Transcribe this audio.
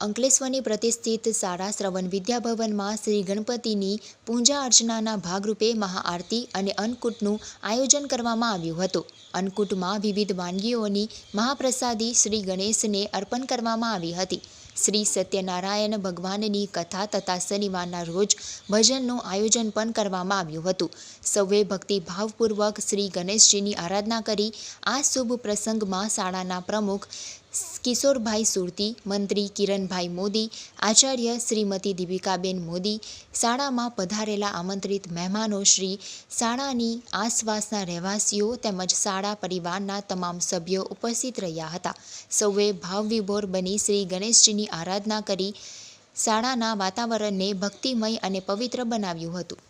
અંકલેશ્વરની પ્રતિષ્ઠિત શાળા શ્રવણ વિદ્યાભવનમાં શ્રી ગણપતિની પૂજા અર્ચનાના ભાગરૂપે મહાઆરતી અને અન્નકૂટનું આયોજન કરવામાં આવ્યું હતું. અન્નકૂટમાં વિવિધ વાનગીઓની મહાપ્રસાદી શ્રી ગણેશને અર્પણ કરવામાં આવી હતી. શ્રી સત્યનારાયણ ભગવાનની કથા તથા શનિવારના રોજ ભજનનું આયોજન પણ કરવામાં આવ્યું હતું. સૌએ ભક્તિભાવપૂર્વક શ્રી ગણેશજીની આરાધના કરી આ શુભ પ્રસંગમાં શાળાના પ્રમુખ કિશોરભાઈ સુરતી, મંત્રી કિરણભાઈ મોદી, આચાર્ય શ્રીમતી દીપિકાબેન મોદી, શાળામાં પધારેલા આમંત્રિત મહેમાનો શ્રી શાળાની આસપાસના રહેવાસીઓ તેમજ શાળા પરિવારના તમામ સભ્યો ઉપસ્થિત રહ્યા હતા. સૌએ ભાવવિભોર બની શ્રી ગણેશજીની આરાધના કરી શાળાના વાતાવરણને ભક્તિમય અને પવિત્ર બનાવ્યું હતું.